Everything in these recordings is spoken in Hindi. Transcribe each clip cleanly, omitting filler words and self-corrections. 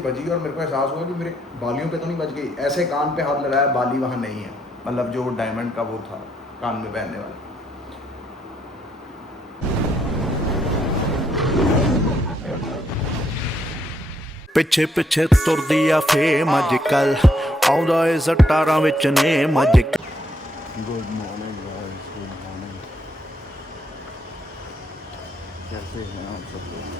बजी और मेरे को एहसास हुआ कि मेरे बालियों पे तो नहीं बज गई। ऐसे कान पे हाथ लगाया, बाली वहाँ नहीं है, मतलब जो डायमंड का वो था कान में पहनने वाला। ਪਿੱਛੇ ਪਿੱਛੇ ਤੁਰਦੀ ਆ ਫੇਮ ਅੱਜ ਕੱਲ ਆਉਂਦਾ ਏ ਜ਼ਟਾਰਾਂ ਵਿੱਚ ਨੇਮ ਅੱਜ good morning guys, good morning. कैसे हैं आप सब लोग?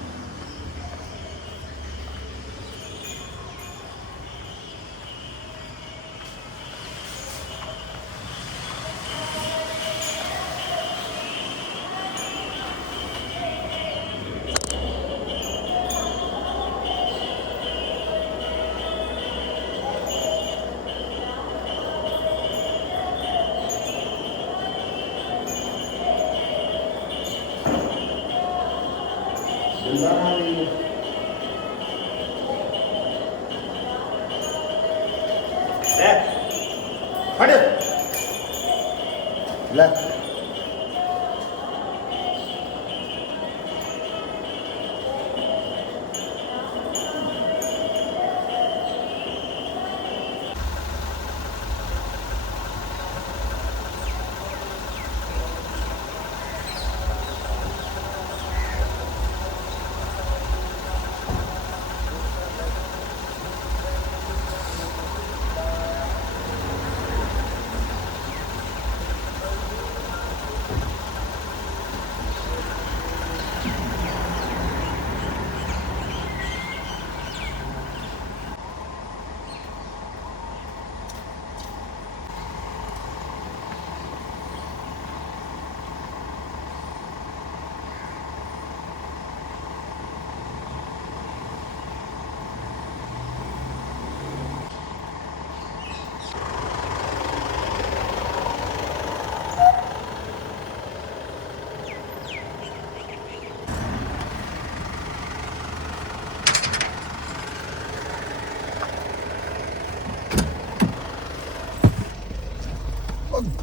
Left.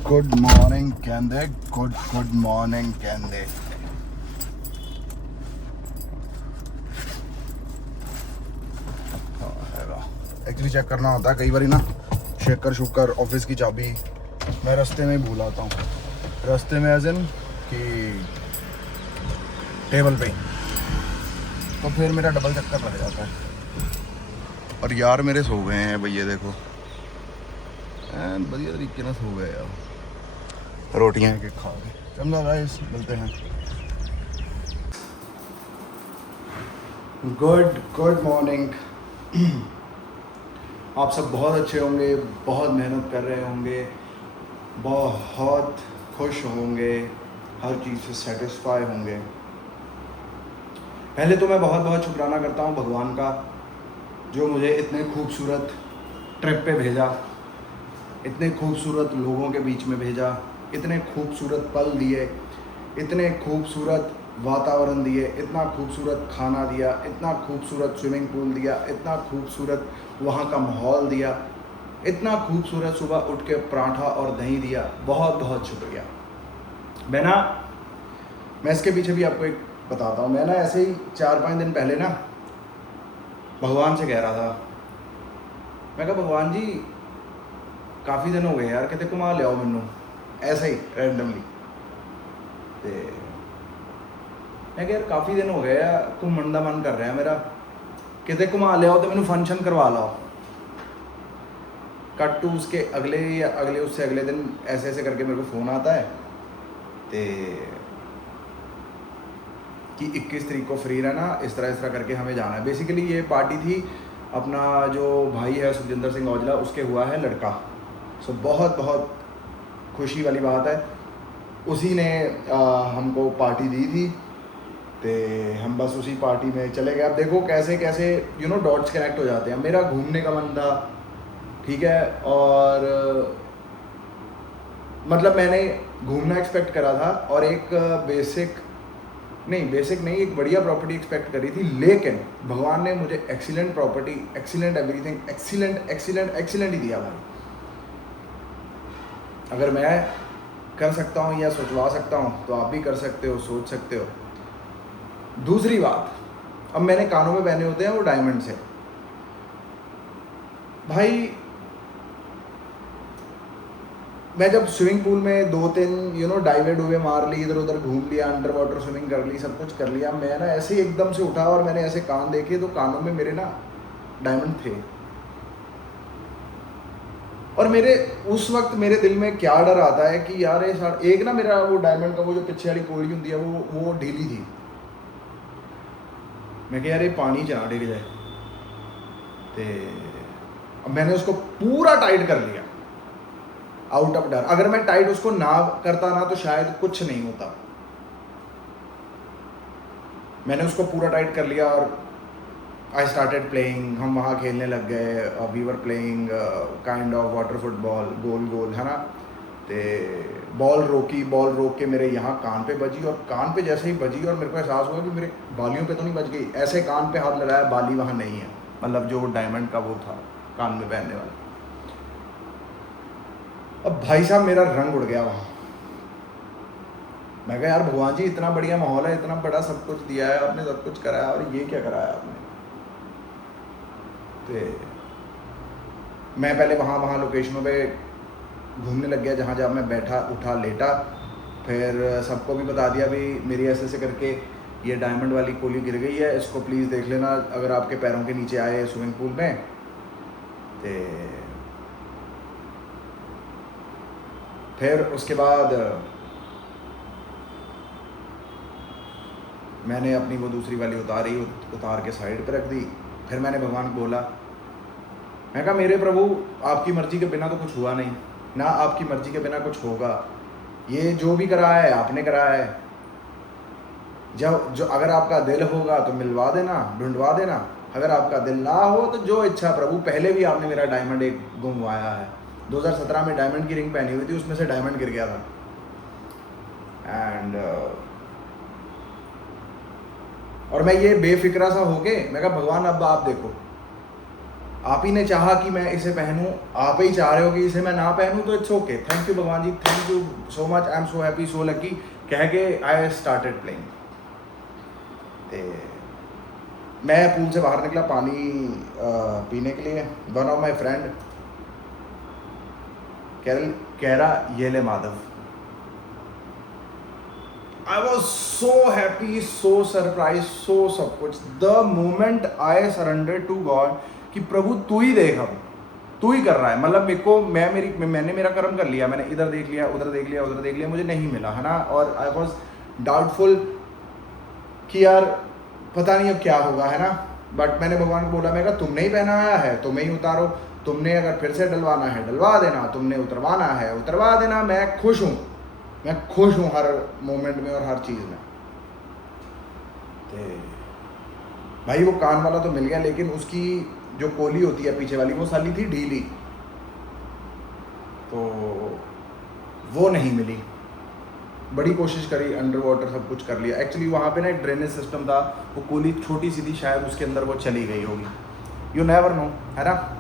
गुड मॉर्निंग कहते, गुड मॉर्निंग कहते। एक्चुअली चेक करना होता है कई बार ना, शेकर ऑफिस की चाबी मैं रास्ते में भूल आता हूँ। रास्ते में एज इन कि टेबल पे, तो फिर मेरा डबल चक्कर लग जाता है। और यार मेरे सो गए हैं भैया, देखो बढ़िया तरीके से सो गए यार, रोटियां के खा के। चलो गाइस मिलते हैं। Good morning. आप सब बहुत अच्छे होंगे, बहुत मेहनत कर रहे होंगे, बहुत खुश होंगे, हर चीज़ से सेटिस्फाई होंगे। पहले तो मैं बहुत बहुत शुक्राना करता हूँ भगवान का, जो मुझे इतने खूबसूरत ट्रिप पे भेजा, इतने खूबसूरत लोगों के बीच में भेजा, इतने खूबसूरत पल दिए, इतने खूबसूरत वातावरण दिए, इतना खूबसूरत खाना दिया, इतना खूबसूरत स्विमिंग पूल दिया, इतना खूबसूरत वहाँ का माहौल दिया, इतना खूबसूरत सुबह उठ के पराठा और दही दिया। बहुत बहुत शुक्रिया। मैं इसके पीछे भी आपको एक बताता हूँ। मैं ना ऐसे ही 4-5 दिन पहले ना भगवान से कह रहा था, मैं कहा भगवान जी काफ़ी दिन हो गए यार, कितने घुमा लियाओ मैनू, ऐसे ही रैंडमली। तो मैं कहा यार काफ़ी दिन हो गए यार, घूमन का मन कर रहा है मेरा, कितने घुमा लियाओ तो मैनू फंक्शन करवा लाओ। कट टू उसके अगले या अगले उससे अगले दिन ऐसे ऐसे करके मेरे को फ़ोन आता है कि 21 तारीख को फ्री रहना, इस तरह करके हमें जाना है। बेसिकली ये पार्टी थी, अपना जो भाई है सुखजिंदर सिंह औजला, उसके हुआ है लड़का। सो बहुत बहुत खुशी वाली बात है। उसी ने हमको पार्टी दी थी, तो हम बस उसी पार्टी में चले गए। अब देखो कैसे कैसे डॉट्स कनेक्ट हो जाते हैं। मेरा घूमने का मन था, ठीक है, और मतलब मैंने घूमना एक्सपेक्ट करा था, और एक बेसिक नहीं, एक बढ़िया प्रॉपर्टी एक्सपेक्ट करी थी, लेकिन भगवान ने मुझे excellent property, excellent everything, excellent ही दिया भाई। अगर मैं कर सकता हूँ या सोचवा सकता हूँ तो आप भी कर सकते हो, सोच सकते हो। दूसरी बात, अब मैंने कानों में पहने होते हैं वो डायमंड से, भाई मैं जब स्विमिंग पूल में 2-3 डाइवे डुवे मार ली, इधर उधर घूम लिया, अंडर वाटर स्विमिंग कर ली, सब कुछ कर लिया, मैं ना ऐसे ही एकदम से उठा और मैंने ऐसे कान देखे तो कानों में मेरे ना डायमंड थे। और मेरे उस वक्त मेरे दिल में क्या डर आता है कि यार एक ना मेरा वो डायमंड का वो जो पीछे वाली कोड़ी होती है वो ढीली थी। मैं कह यार ये पानी च ना डिग जाए, तो अब मैंने उसको पूरा टाइट कर लिया आउट ऑफ डर। अगर मैं टाइट उसको ना करता ना तो शायद कुछ नहीं होता। मैंने उसको पूरा टाइट कर लिया और आई स्टार्टेड प्लेइंग। हम वहाँ खेलने लग गए, we were playing kind of water football, goal goal, है ना। तो बॉल रोक के मेरे यहाँ कान पे बजी, और कान पे जैसे ही बजी और मेरे को एहसास हुआ कि मेरे बालियों पे तो नहीं बज गई। ऐसे कान पे हाथ लगाया, बाली वहाँ नहीं है, मतलब जो डायमंड का वो था कान में पहनने वाला। अब भाई साहब मेरा रंग उड़ गया वहाँ। मैं कहा यार भगवान जी इतना बढ़िया माहौल है, इतना बड़ा सब कुछ दिया है आपने, सब कुछ कराया, और ये क्या कराया आपने। तो मैं पहले वहाँ लोकेशनों पे घूमने लग गया जहाँ मैं बैठा, उठा, लेटा। फिर सबको भी बता दिया भी मेरी ऐसे करके ये डायमंड वाली कोली गिर गई है, इसको प्लीज़ देख लेना अगर आपके पैरों के नीचे आए स्विमिंग पूल में। तो फिर उसके बाद मैंने अपनी वो दूसरी वाली उतार के साइड पर रख दी। फिर मैंने भगवान को बोला, मैं कहा मेरे प्रभु आपकी मर्जी के बिना तो कुछ हुआ नहीं ना, आपकी मर्जी के बिना कुछ होगा। ये जो भी कराया है आपने कराया है। जो अगर आपका दिल होगा तो मिलवा देना, ढूंढवा देना। अगर आपका दिल ना हो तो जो इच्छा प्रभु। पहले भी आपने मेरा डायमंड एक गुमवाया है। 2017 में डायमंड की रिंग पहनी हुई थी, उसमें से डायमंड गिर गया था। एंड और मैं ये बेफिक्रा सा होके मैं कहा भगवान अब आप देखो, आप ही ने चाहा कि मैं इसे पहनूं, आप ही चाह रहे हो कि इसे मैं ना पहनूं, तो इट्स ओके। थैंक यू भगवान जी, thank you so much, I am so happy, so lucky, कह के आई स्टार्टेड प्लेइंग। मैं पूल से बाहर निकला पानी पीने के लिए। वन ऑफ माई फ्रेंड कह रहा ये ले Madhav. I was so happy, so surprise, so सब कुछ। The moment I surrender to God कि प्रभु तू ही देख, अब तू ही कर रहा है। मतलब मेरे को मैंने मेरा कर्म कर लिया, मैंने इधर देख लिया, उधर देख लिया, उधर देख लिया, मुझे नहीं मिला, है ना। और आई वॉज डाउटफुल कि यार पता नहीं अब क्या होगा, है ना। बट मैंने भगवान को बोला, मैं कहा तुमने ही पहनाया है, तुम्हें ही उतारो, तुमने अगर फिर से डलवाना है डलवा देना, तुमने उतरवाना है उतरवा देना। मैं खुश हूँ, मैं खुश हूँ हर मोमेंट में और हर चीज़ में। तो भाई वो कान वाला तो मिल गया, लेकिन उसकी जो कोली होती है पीछे वाली वो साली थी ढीली, तो वो नहीं मिली। बड़ी कोशिश करी, अंडर वाटर सब कुछ कर लिया। एक्चुअली वहाँ पे ना एक ड्रेनेज सिस्टम था, वो कोली छोटी सी थी, शायद उसके अंदर वो चली गई होगी, यू नेवर नो, है ना।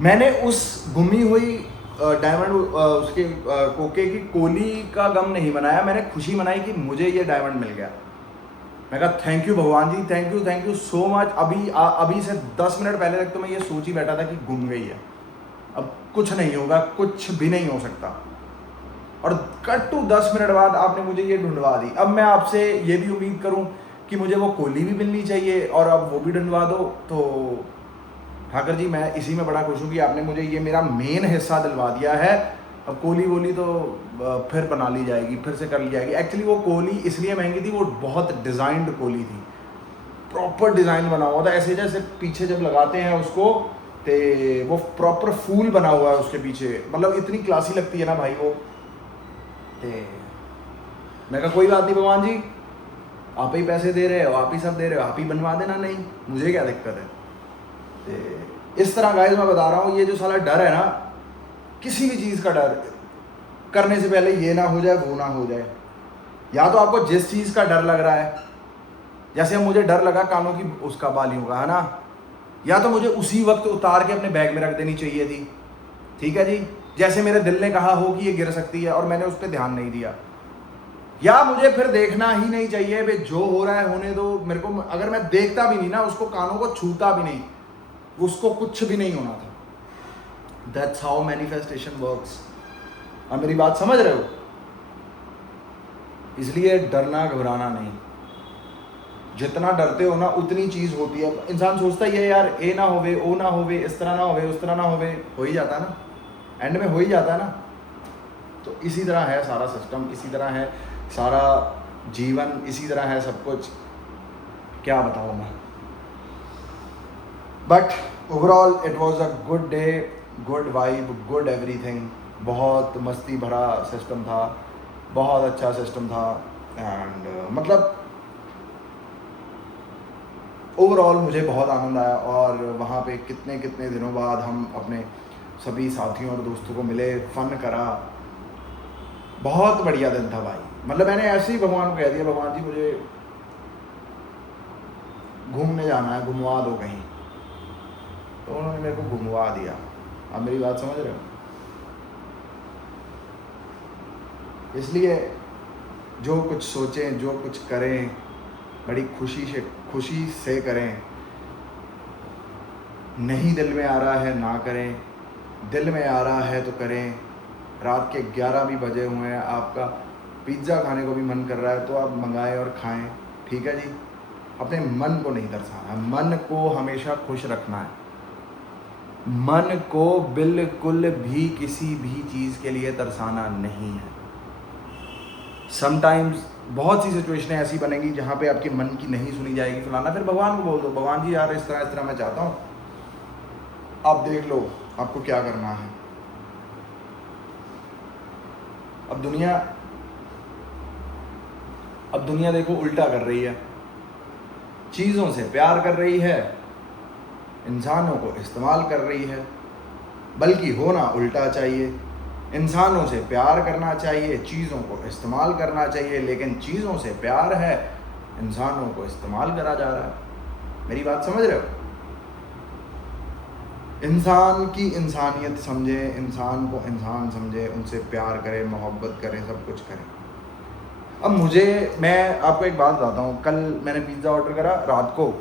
मैंने उस घूमी हुई डायमंड उसके कोके की कोली का गम नहीं मनाया, मैंने खुशी मनाई कि मुझे ये डायमंड मिल गया। मैं कहा थैंक यू भगवान जी, थैंक यू सो मच। अभी से 10 मिनट पहले तक तो मैं ये सोच ही बैठा था कि गुम गई है, अब कुछ नहीं होगा, कुछ भी नहीं हो सकता। और कट टू 10 मिनट बाद आपने मुझे ये ढूंढवा दी। अब मैं आपसे ये भी उम्मीद करूं कि मुझे वो कोली भी मिलनी चाहिए और अब वो भी ढूंढवा दो। तो ठाकर जी मैं इसी में बड़ा खुश हूँ कि आपने मुझे ये मेरा मेन हिस्सा दिलवा दिया है। अब कोली वोली तो फिर बना ली जाएगी, फिर से कर ली जाएगी। एक्चुअली वो कोली इसलिए महंगी थी, वो बहुत डिज़ाइंड कोली थी, प्रॉपर डिज़ाइन बना हुआ था। ऐसे जैसे पीछे जब लगाते हैं उसको तो वो प्रॉपर फूल बना हुआ है उसके पीछे, मतलब इतनी क्लासी लगती है ना भाई वो। तो मैं कहा कोई बात नहीं भगवान जी, आप ही पैसे दे रहे हो, आप ही सब दे रहे हो, आप ही बनवा देना, नहीं मुझे क्या दिक्कत है। तो इस तरह गाइस मैं बता रहा हूँ, ये जो साला डर है ना, किसी भी चीज़ का डर करने से पहले ये ना हो जाए वो ना हो जाए। या तो आपको जिस चीज़ का डर लग रहा है, जैसे मुझे डर लगा कानों की उसका बालियों का, है ना, या तो मुझे उसी वक्त उतार के अपने बैग में रख देनी चाहिए थी, ठीक है जी। जैसे मेरे दिल ने कहा हो कि ये गिर सकती है और मैंने उस पर ध्यान नहीं दिया। या मुझे फिर देखना ही नहीं चाहिए भाई, जो हो रहा है होने दो। मेरे को अगर मैं देखता भी नहीं ना, उसको कानों को छूता भी नहीं, उसको कुछ भी नहीं होना था। That's how manifestation works. आप मेरी बात समझ रहे हो? इसलिए डरना घबराना नहीं, जितना डरते हो ना उतनी चीज होती है। इंसान सोचता ही है यार ए ना होवे, ओ ना होवे, इस तरह ना होवे, उस तरह ना होवे, हो ही जाता है ना, एंड में हो ही जाता है ना। तो इसी तरह है सारा सिस्टम, इसी तरह है सारा जीवन, इसी तरह है सब कुछ। क्या बताऊँ मैं। But overall it was a good day, good vibe, good everything. बहुत मस्ती भरा सिस्टम था, बहुत अच्छा सिस्टम था। एंड मतलब ओवरऑल मुझे बहुत आनंद आया। और वहाँ पे कितने कितने दिनों बाद हम अपने सभी साथियों और दोस्तों को मिले, फन करा, बहुत बढ़िया दिन था भाई। मतलब मैंने ऐसे ही भगवान को कह दिया, भगवान जी मुझे घूमने जाना है, घुमवा दो कहीं। तो उन्होंने मेरे को घुमवा दिया। आप मेरी बात समझ रहे हो? इसलिए जो कुछ सोचें, जो कुछ करें, बड़ी खुशी से करें। नहीं दिल में आ रहा है ना करें, दिल में आ रहा है तो करें। रात के 11 भी बजे हुए हैं, आपका पिज़्ज़ा खाने को भी मन कर रहा है तो आप मंगाएं और खाएं, ठीक है जी। अपने मन को नहीं तरसाना, मन को हमेशा खुश रखना है। मन को बिल्कुल भी किसी भी चीज़ के लिए तरसाना नहीं है। समटाइम्स बहुत सी सिचुएशनें ऐसी बनेंगी जहाँ पे आपके मन की नहीं सुनी जाएगी फलाना, फिर भगवान को बोल दो, भगवान जी यार इस तरह मैं चाहता हूँ, आप देख लो आपको क्या करना है। अब दुनिया देखो उल्टा कर रही है, चीज़ों से प्यार कर रही है, इंसानों को इस्तेमाल कर रही है। बल्कि होना उल्टा चाहिए, इंसानों से प्यार करना चाहिए, चीज़ों को इस्तेमाल करना चाहिए। लेकिन चीज़ों से प्यार है, इंसानों को इस्तेमाल करा जा रहा है। मेरी बात समझ रहे हो? इंसान की इंसानियत समझे, इंसान को इंसान समझे, उनसे प्यार करें, मोहब्बत करें, सब कुछ करें। अब मैं आपको एक बात बताता हूँ। कल मैंने पिज़्ज़ा ऑर्डर करा रात को।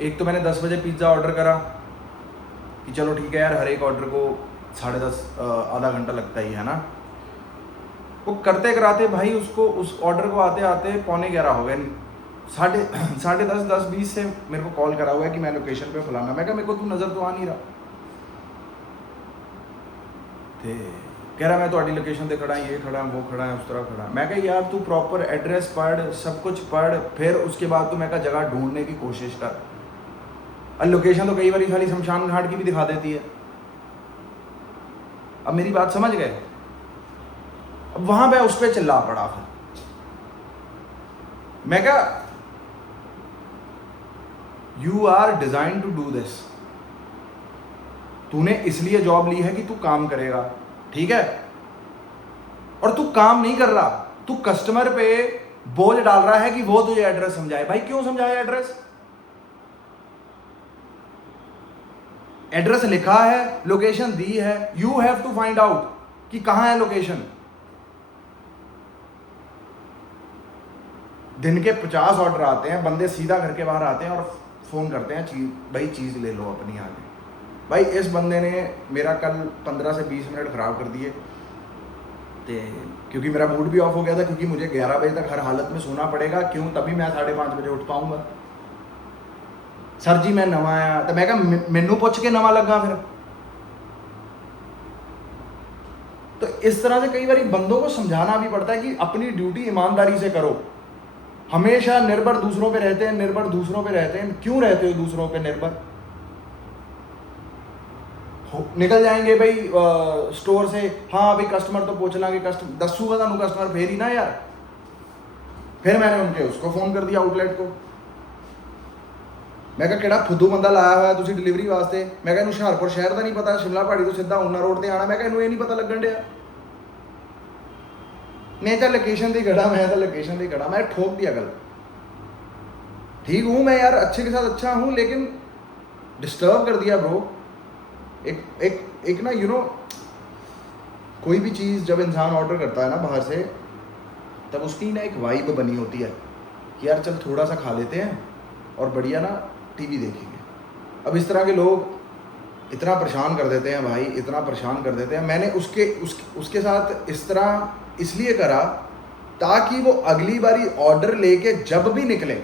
एक तो मैंने 10 बजे पिज़्ज़ा ऑर्डर करा कि चलो ठीक है यार, हर एक ऑर्डर को 10:30 आधा घंटा लगता ही है ना। वो करते कराते भाई उसको, उस ऑर्डर को आते आते 11:15 हो गए। 10:30 10:20 से मेरे को कॉल करा हुआ है कि मैं लोकेशन पे फलाना। मैं कहा मेरे को तू नज़र तो आ नहीं रहा। कह रहा मैं तुम्हारी लोकेशन पे खड़ा, ये खड़ा, वो खड़ा है, उस तरह खड़ा। मैं कहा यार तू प्रॉपर एड्रेस पढ़, सब कुछ पढ़, फिर उसके बाद तो मैं कहा जगह ढूंढने की कोशिश कर। और लोकेशन तो कई बार खाली शमशान घाट की भी दिखा देती है। अब मेरी बात समझ गए? अब वहां पे उस पर चिल्ला पड़ा। फिर मैं कहा you are design to do this. तूने इसलिए जॉब ली है कि तू काम करेगा, ठीक है? और तू काम नहीं कर रहा, तू कस्टमर पे बोझ डाल रहा है कि वो तुझे एड्रेस समझाए। भाई क्यों समझाए एड्रेस? एड्रेस लिखा है, लोकेशन दी है, you have to find out कि कहां है लोकेशन। दिन के 50 ऑर्डर आते हैं, बंदे सीधा घर के बाहर आते हैं और फोन करते हैं चीज ले लो अपनी आगे। भाई इस बंदे ने मेरा कल 15 से 20 मिनट खराब कर दिए क्योंकि मेरा मूड भी ऑफ हो गया था, क्योंकि मुझे 11 बजे तक हर हालत में सोना पड़ेगा। क्यों? तभी मैं 5:30 बजे उठ पाऊंगा। सर जी मैं नवा आया, तो मैं कहा मैनू पुछ के नवा लगा। फिर तो इस तरह से कई बार बंदों को समझाना भी पड़ता है कि अपनी ड्यूटी ईमानदारी से करो। हमेशा निर्भर दूसरों पे रहते हैं, निर्भर दूसरों पे रहते हैं। क्यों रहते हो दूसरों पे निर्भर? निकल जाएंगे भाई स्टोर से, हाँ भाई कस्टमर तो पूछ लांगे, दसूगा तुहानू कस्टमर फेर ही ना यार। फिर मैंने उनके उसको फोन कर दिया, आउटलेट को। मैं कहा किहड़ा फुद्दू बंदा लाया हुआ तुसीं डिलीवरी वास्ते। मैं कहा इनू हुशियारपुर शहर का नहीं पता, शिमला पहाड़ी तो सीधा ऊना रोड से आना। मैं कहा इनू ये नहीं पता लगन दिया। मैं तो लोकेशन से खड़ा, मैं ठोक दिया गल। ठीक हूँ मैं यार, अच्छे के साथ अच्छा हूँ, लेकिन डिस्टर्ब कर दिया ब्रो। एक ना कोई भी चीज़ जब इंसान ऑर्डर करता है ना बाहर से, तब उसकी ना एक वाइब बनी होती है कि यार चल थोड़ा सा खा लेते हैं और बढ़िया ना टीवी देखेंगे। अब इस तरह के लोग इतना परेशान कर देते हैं भाई, इतना परेशान कर देते हैं। मैंने उसके साथ इस तरह इसलिए करा ताकि वो अगली बारी ऑर्डर लेके जब भी निकले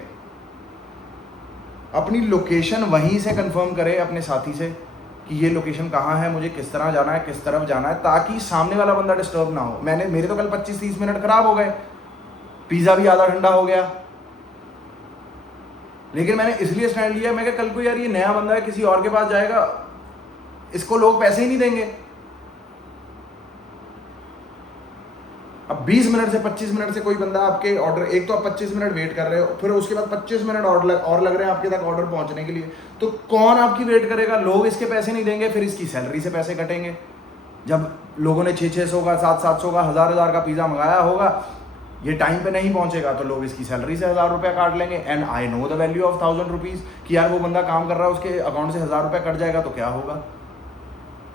अपनी लोकेशन वहीं से कंफर्म करे अपने साथी से कि ये लोकेशन कहाँ है, मुझे किस तरह जाना है, किस तरफ जाना है, ताकि सामने वाला बंदा डिस्टर्ब ना हो। मेरे तो कल 25-30 मिनट खराब हो गए, पिज़्ज़ा भी आधा ठंडा हो गया। लेकिन मैंने इसलिए स्टैंड लिया, मैं कहा कल को यार ये नया बंदा है, किसी और के पास जाएगा, इसको लोग पैसे ही नहीं देंगे। अब 20 मिनट से 25 मिनट से कोई बंदा आपके ऑर्डर, एक तो आप 25 मिनट वेट कर रहे हो, फिर उसके बाद 25 मिनट और लग रहे हैं आपके तक ऑर्डर पहुंचने के लिए, तो कौन आपकी वेट करेगा? लोग इसके पैसे नहीं देंगे, फिर इसकी सैलरी से पैसे कटेंगे। जब लोगों ने 600-600 का, 700-700 का, 1000-1000 का पिज़्ज़ा मंगाया होगा, ये टाइम पे नहीं पहुंचेगा तो लोग इसकी सैलरी से 1000 रुपये काट लेंगे। And I know the value of 1000 rupees कि यार वो बंदा काम कर रहा है, उसके अकाउंट से 1000 रुपये कट जाएगा तो क्या होगा।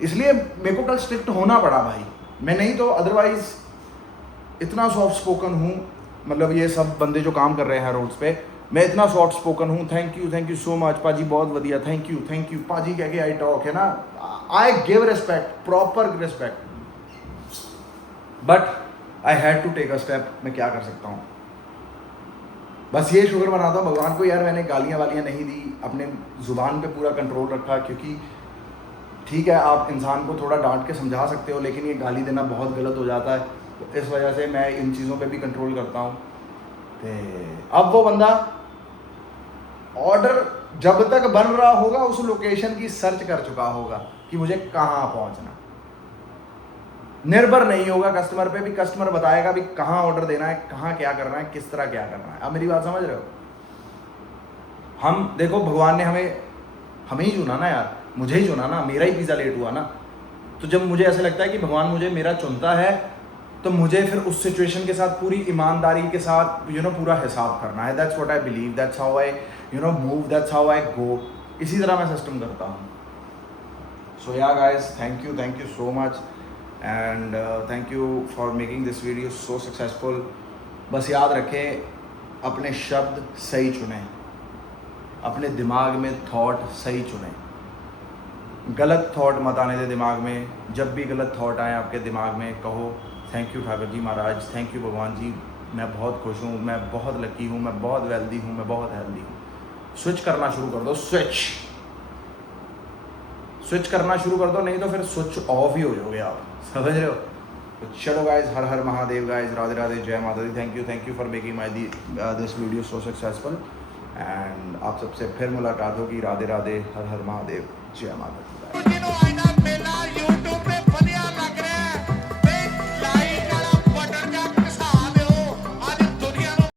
इसलिए मेरे को कल स्ट्रिक्ट होना पड़ा भाई, मैं नहीं तो अदरवाइज इतना सॉफ्ट स्पोकन हूँ। मतलब ये सब बंदे जो काम कर रहे हैं रोड्स पे, मैं इतना सॉफ्ट स्पोकन हूँ। थैंक यू सो मच पाजी, बहुत बढ़िया, थैंक यू पाजी कह के आई टॉक, है ना, I give respect, proper respect, but I had to take a step. मैं क्या कर सकता हूँ, बस ये शुक्र मनाता हूँ भगवान को यार मैंने गालियाँ वालियाँ नहीं दी, अपने ज़ुबान पे पूरा कंट्रोल रखा। क्योंकि ठीक है आप इंसान को थोड़ा डांट के समझा सकते हो, लेकिन ये गाली देना बहुत गलत हो जाता है, तो इस वजह से मैं इन चीज़ों पे भी कंट्रोल करता हूँ। तो अब वो बंदा ऑर्डर जब तक बन रहा होगा उस लोकेशन की सर्च कर चुका होगा कि मुझे कहाँ पहुँचना। निर्भर नहीं होगा कस्टमर पे, भी कस्टमर बताएगा भी कहाँ ऑर्डर देना है, कहाँ क्या करना है, किस तरह क्या करना है। आप मेरी बात समझ रहे हो? हम देखो, भगवान ने हमें ही चुना ना यार, मुझे ही चुना ना, मेरा ही पिज़्ज़ा लेट हुआ ना। तो जब मुझे ऐसा लगता है कि भगवान मुझे मेरा चुनता है, तो मुझे फिर उस सिचुएशन के साथ पूरी ईमानदारी के साथ पूरा हिसाब करना है। That's what I believe, that's how I move, that's how I go. इसी तरह मैं सिस्टम करता हूँ। So ya guys, thank you so much and thank you for making this video so successful. बस याद रखें, अपने शब्द सही चुनें, अपने दिमाग में थॉट सही चुनें, गलत थॉट मत आने दे दिमाग में। जब भी गलत थॉट आए आपके दिमाग में, कहो thank you Thakur ji Maharaj, thank you भगवान जी, मैं बहुत खुश हूँ, मैं बहुत लकी हूँ, मैं बहुत वेल्दी हूँ, मैं बहुत हेल्दी हूँ। स्विच करना शुरू कर दो, स्विच करना शुरू कर दो, नहीं तो फिर स्विच ऑफ ही हो जाओगे आप, समझ रहे हो? तो चलो गाइज, हर हर महादेव गाइज, राधे राधे, जय माता दी। Thank you for making my this video so successful. And आप सबसे फिर मुलाकात होगी। राधे राधे, हर हर महादेव, जय माता दी।